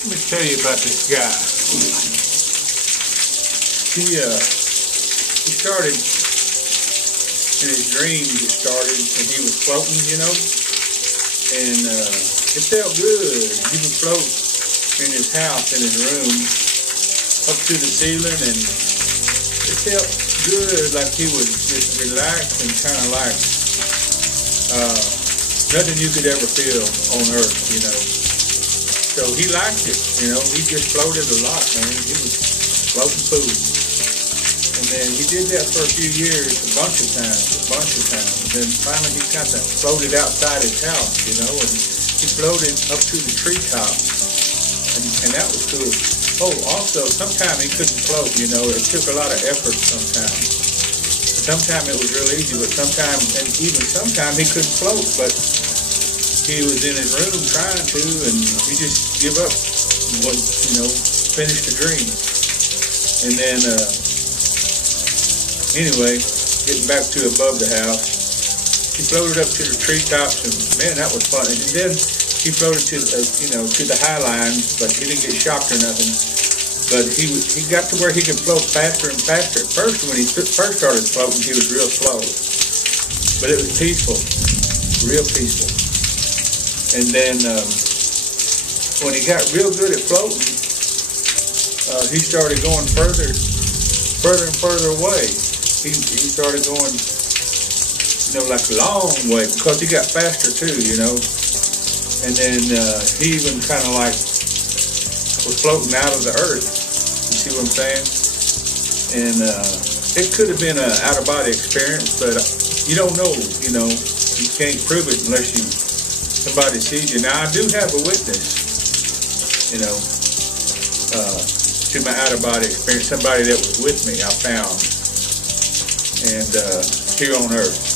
Let me tell you about this guy. He started in his dreams. It started, and he was floating, you know, and it felt good. He would float in his house, in his room, up to the ceiling, and it felt good, like he was just relaxed and kind of like nothing you could ever feel on earth, you know. So he liked it, you know. He just floated a lot, man. He was floating food. And then he did that for a few years, a bunch of times. And then finally he kind of floated outside his house, you know, and he floated up to the treetops. And that was cool. Oh, also, sometimes he couldn't float, you know. It took a lot of effort sometimes. Sometimes it was real easy, but sometimes, and even sometimes he couldn't float, but he was in his room trying to, and he just give up, you know, finish the dream. And then, anyway, getting back to above the house, he floated up to the treetops, and man, that was fun. And then he floated to, you know, to the high lines, but he didn't get shocked or nothing. But he got to where he could float faster and faster. At first, when he first started floating, he was real slow, but it was peaceful, real peaceful. And then when he got real good at floating, he started going further and further away. He started going, you know, like a long way, because he got faster too, you know. And then he even kind of like was floating out of the earth. You see what I'm saying? And it could have been an out-of-body experience, but you don't know, you know. You can't prove it unless somebody sees you. Now, I do have a witness, you know, to my out-of-body experience. Somebody that was with me, I found, and here on Earth.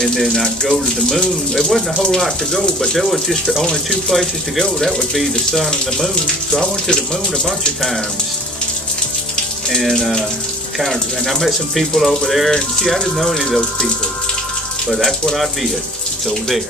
And then I'd go to the moon. There wasn't a whole lot to go, but there was just only two places to go. That would be the sun and the moon. So I went to the moon a bunch of times, and and I met some people over there. And see, I didn't know any of those people, but that's what I did. Go there.